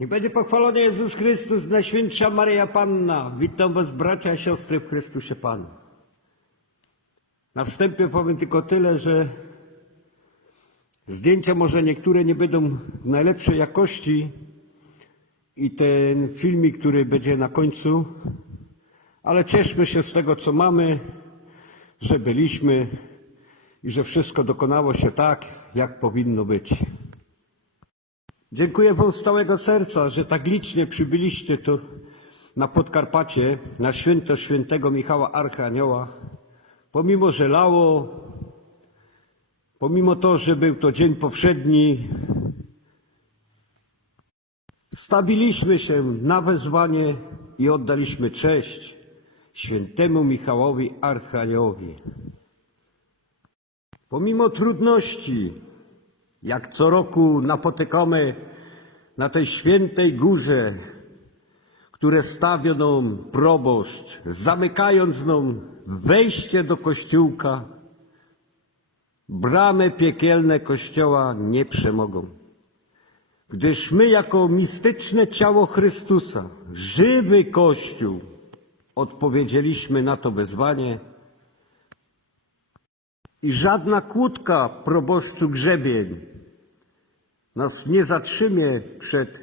Niech będzie pochwalony Jezus Chrystus, Najświętsza Maryja Panna. Witam was bracia i siostry w Chrystusie Panu. Na wstępie powiem tylko tyle, że zdjęcia może niektóre nie będą najlepszej jakości i ten filmik, który będzie na końcu, ale cieszmy się z tego, co mamy, że byliśmy i że wszystko dokonało się tak, jak powinno być. Dziękuję Wam z całego serca, że tak licznie przybyliście tu na Podkarpacie, na święto świętego Michała Archanioła. Pomimo, że lało, pomimo to, że był to dzień poprzedni, stabiliśmy się na wezwanie i oddaliśmy cześć świętemu Michałowi Archaniołowi. Pomimo trudności, jak co roku napotykamy na tej świętej górze, które stawia nam proboszcz, zamykając nam wejście do kościółka, bramy piekielne kościoła nie przemogą. Gdyż my jako mistyczne ciało Chrystusa, żywy Kościół, odpowiedzieliśmy na to wezwanie i żadna kłódka proboszczu grzebień nas nie zatrzymie przed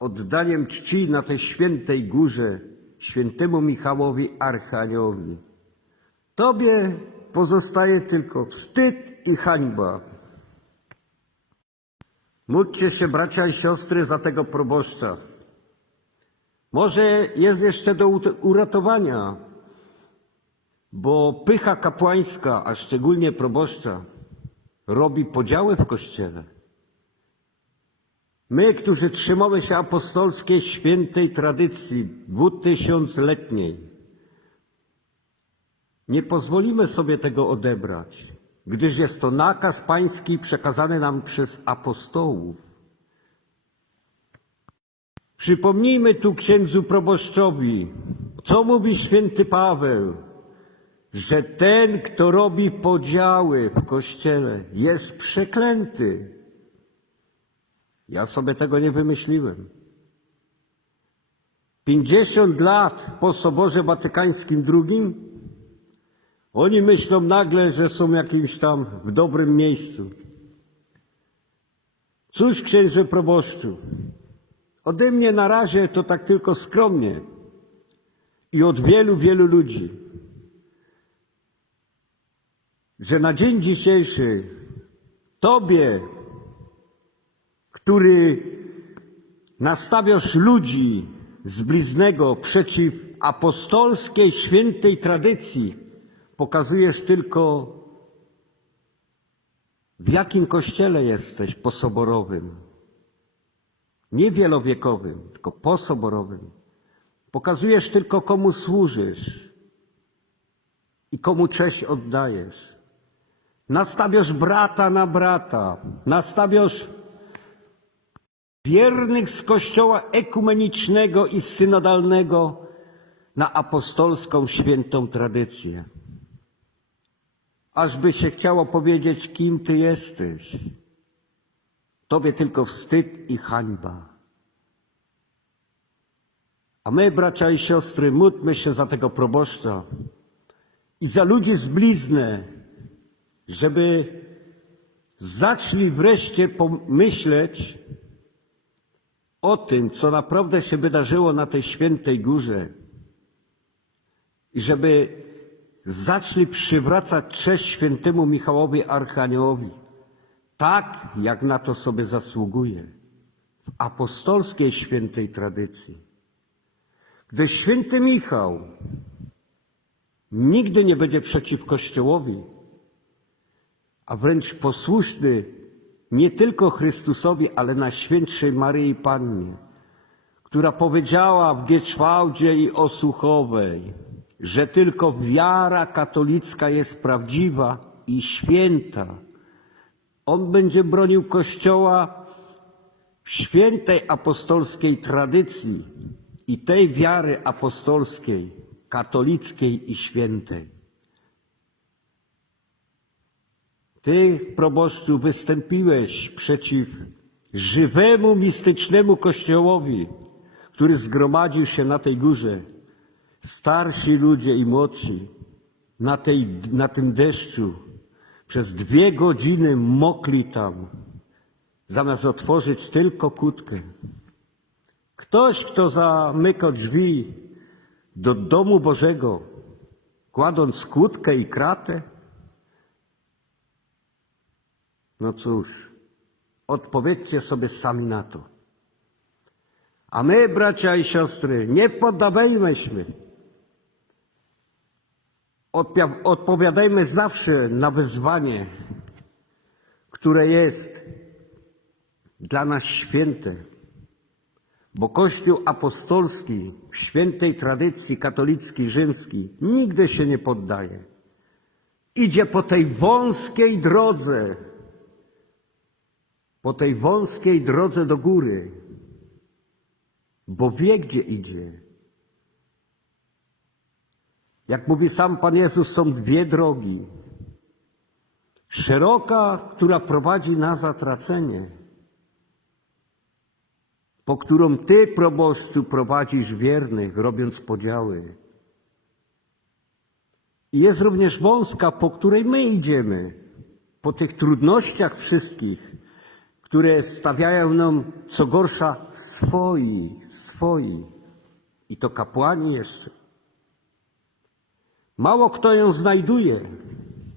oddaniem czci na tej świętej górze świętemu Michałowi Archaniołowi. Tobie pozostaje tylko wstyd i hańba. Módlcie się, bracia i siostry, za tego proboszcza. Może jest jeszcze do uratowania, bo pycha kapłańska, a szczególnie proboszcza, robi podziały w kościele. My, którzy trzymamy się apostolskiej świętej tradycji dwutysiącletniej, nie pozwolimy sobie tego odebrać, gdyż jest to nakaz pański przekazany nam przez apostołów. Przypomnijmy tu księdzu proboszczowi, co mówi święty Paweł, że ten, kto robi podziały w kościele, jest przeklęty. Ja sobie tego nie wymyśliłem. 50 lat po Soborze Watykańskim II oni myślą nagle, że są jakimś tam w dobrym miejscu. Cóż, księże proboszczu, ode mnie na razie to tak tylko skromnie i od wielu, wielu ludzi, że na dzień dzisiejszy Tobie, który nastawiasz ludzi z bliznego przeciw apostolskiej świętej tradycji, pokazujesz tylko, w jakim kościele jesteś posoborowym. Nie wielowiekowym, tylko posoborowym. Pokazujesz tylko, komu służysz i komu cześć oddajesz. Nastawiasz brata na brata, nastawiasz wiernych z kościoła ekumenicznego i synodalnego na apostolską świętą tradycję. Ażby się chciało powiedzieć, kim ty jesteś. Tobie tylko wstyd i hańba. A my, bracia i siostry, módlmy się za tego proboszcza i za ludzi z blizny, żeby zaczęli wreszcie pomyśleć o tym, co naprawdę się wydarzyło na tej świętej górze i żeby zaczęli przywracać cześć świętemu Michałowi Archaniołowi, tak jak na to sobie zasługuje, w apostolskiej świętej tradycji. Gdy święty Michał nigdy nie będzie przeciw Kościołowi, a wręcz posłuszny nie tylko Chrystusowi, ale Najświętszej Maryi Pannie, która powiedziała w Gieczwałdzie i Osłuchowej, że tylko wiara katolicka jest prawdziwa i święta. On będzie bronił Kościoła w świętej apostolskiej tradycji i tej wiary apostolskiej, katolickiej i świętej. Ty, proboszczu, wystąpiłeś przeciw żywemu, mistycznemu kościołowi, który zgromadził się na tej górze, starsi ludzie i młodsi, na, tej, na tym deszczu, przez dwie godziny mokli tam, zamiast otworzyć tylko kłódkę. Ktoś, kto zamyka drzwi do domu Bożego, kładąc kłódkę i kratę? No cóż, odpowiedzcie sobie sami na to. A my, bracia i siostry, nie poddawajmy się. Odpowiadajmy zawsze na wezwanie, które jest dla nas święte. Bo Kościół apostolski w świętej tradycji katolickiej rzymskiej nigdy się nie poddaje. Idzie po tej wąskiej drodze, po tej wąskiej drodze do góry, bo wie, gdzie idzie. Jak mówi sam Pan Jezus, są dwie drogi. Szeroka, która prowadzi na zatracenie, po którą Ty, proboszczu, prowadzisz wiernych, robiąc podziały. I jest również wąska, po której my idziemy, po tych trudnościach wszystkich, które stawiają nam, co gorsza, swoi, swoi. I to kapłani jeszcze. Mało kto ją znajduje.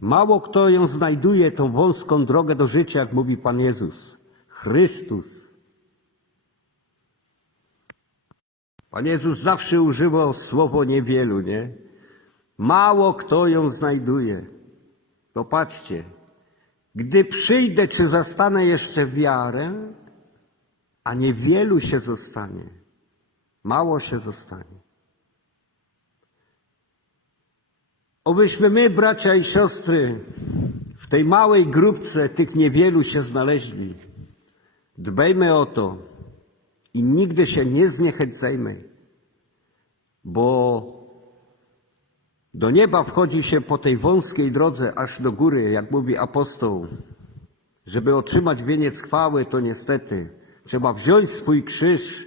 Mało kto ją znajduje, tą wąską drogę do życia, jak mówi Pan Jezus. Chrystus. Pan Jezus zawsze używał słowo niewielu, nie? Mało kto ją znajduje. Popatrzcie, gdy przyjdę, czy zastanę jeszcze wiarę, a niewielu się zostanie. Mało się zostanie. Obyśmy my, bracia i siostry, w tej małej grupce tych niewielu się znaleźli. Dbajmy o to i nigdy się nie zniechęcajmy, bo do nieba wchodzi się po tej wąskiej drodze aż do góry, jak mówi apostoł. Żeby otrzymać wieniec chwały, to niestety trzeba wziąć swój krzyż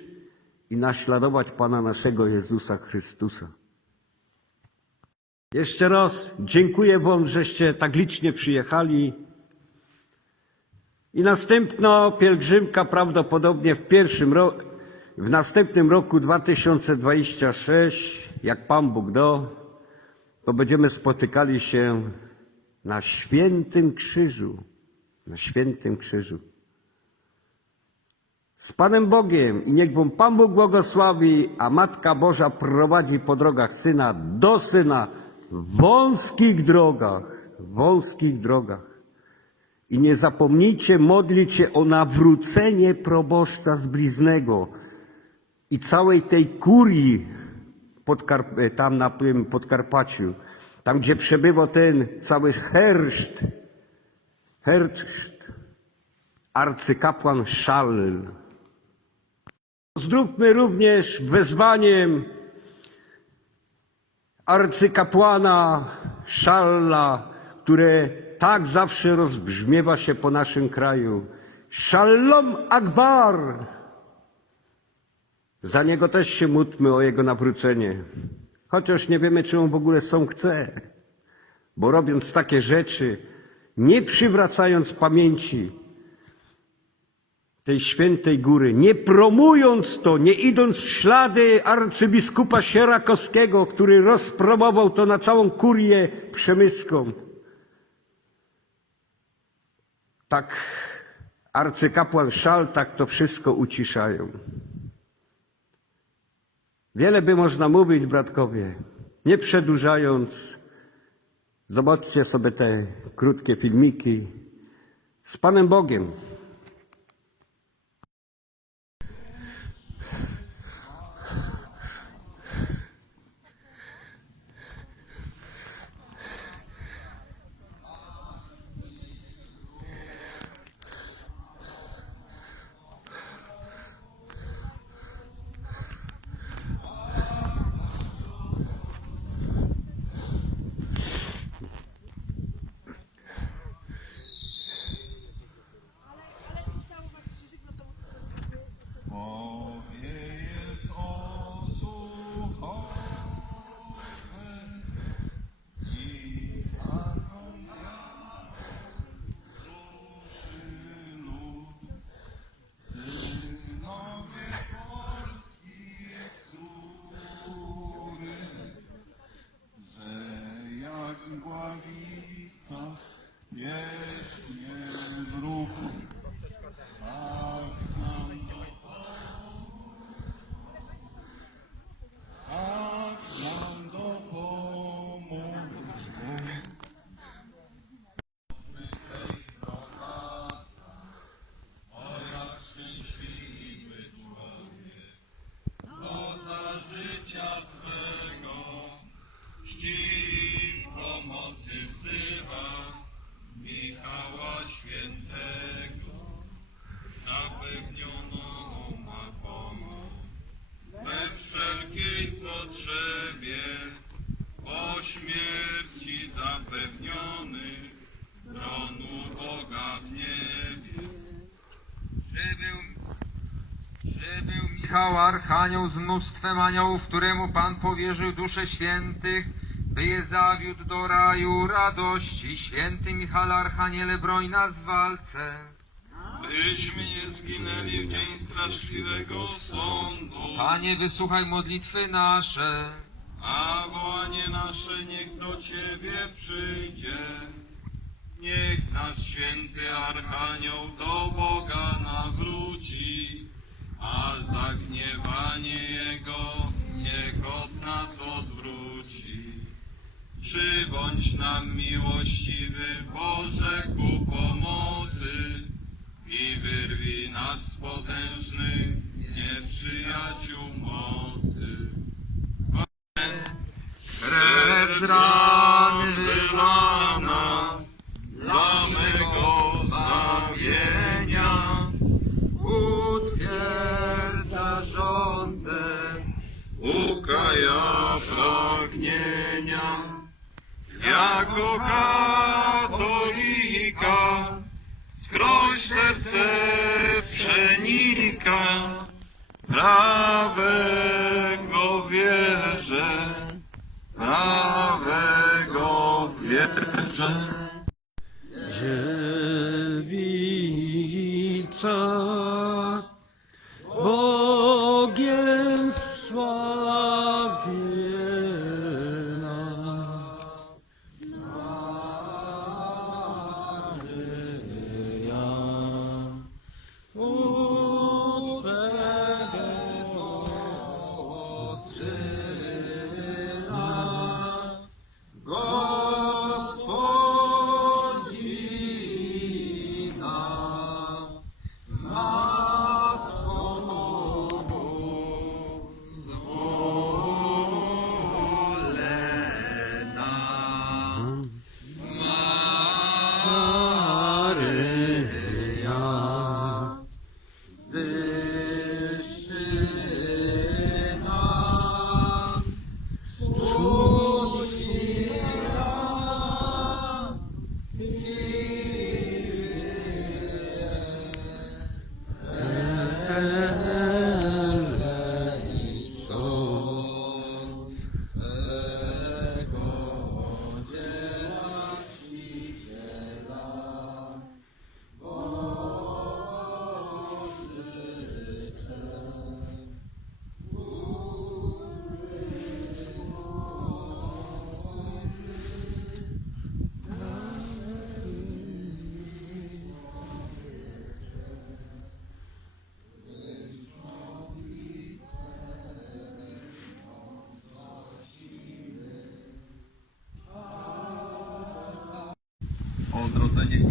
i naśladować Pana naszego Jezusa Chrystusa. Jeszcze raz dziękuję Wam, żeście tak licznie przyjechali. I następna pielgrzymka prawdopodobnie w pierwszym roku, w następnym roku 2026, jak Pan Bóg da, to będziemy spotykali się na świętym krzyżu. Na świętym krzyżu. Z Panem Bogiem i niech Wam Pan Bóg błogosławi, a Matka Boża prowadzi po drogach Syna do Syna w wąskich drogach, w wąskich drogach. I nie zapomnijcie modlić się o nawrócenie proboszcza z bliznego i całej tej kurii tam na tym Podkarpaciu, tam gdzie przebywał ten cały herszt, herszt, arcykapłan Szall. Zróbmy również wezwaniem arcykapłana Szalla, które tak zawsze rozbrzmiewa się po naszym kraju. Shalom Akbar! Za niego też się módlmy o jego nawrócenie. Chociaż nie wiemy, czy on w ogóle są chce. Bo robiąc takie rzeczy, nie przywracając pamięci tej świętej góry, nie promując to, nie idąc w ślady arcybiskupa Sierakowskiego, który rozpromował to na całą kurię przemyską. Tak arcykapłan Szal tak to wszystko uciszają. Wiele by można mówić, bratkowie. Nie przedłużając, zobaczcie sobie te krótkie filmiki z Panem Bogiem. Michał Archanioł z mnóstwem aniołów, któremu Pan powierzył dusze świętych, by je zawiódł do raju radości. Święty Michał Archaniele, broń nas w walce. Byśmy nie zginęli w dzień straszliwego sądu, Panie, wysłuchaj modlitwy nasze. a wołanie nasze niech do Ciebie przyjdzie. Niech nas święty Archanioł do Boga nawróci, a zagniewanie Jego niech od nas odwróci. Przybądź nam miłościwy Boże ku pomocy i wyrwij nas z potężnych nieprzyjaciół ukaja pragnienia. Jako katolika skroś serce przenika, prawego wierzę, prawego wierzę.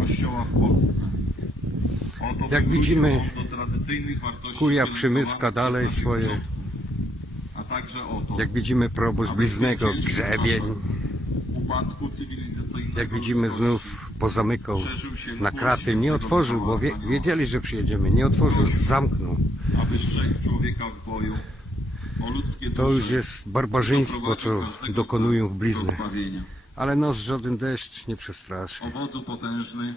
Kościoła w Polsce. O to, Jak widzimy, do tradycyjnych wartości kuria przymyska dalej swoje-. A także o to, Jak widzimy proboszcz Bliznego grzebień, upadku cywilizacyjnego jak widzimy znów pozamykał na kraty, nie otworzył, bo wie, wiedzieli, że przyjedziemy, nie otworzył, zamknął. aby człowieka w boju To już jest barbarzyństwo, co dokonują w zbawienia. Ale nos żaden deszcz nie przestraszy. O wodzu potężny,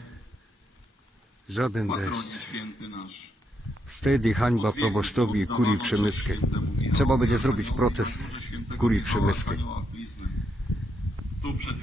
Żaden patronie deszcz. święty nasz. Wstyd i hańba proboszczowi i kurii przemyskiej. Trzeba będzie zrobić protest kurii przemyskiej. Tu przed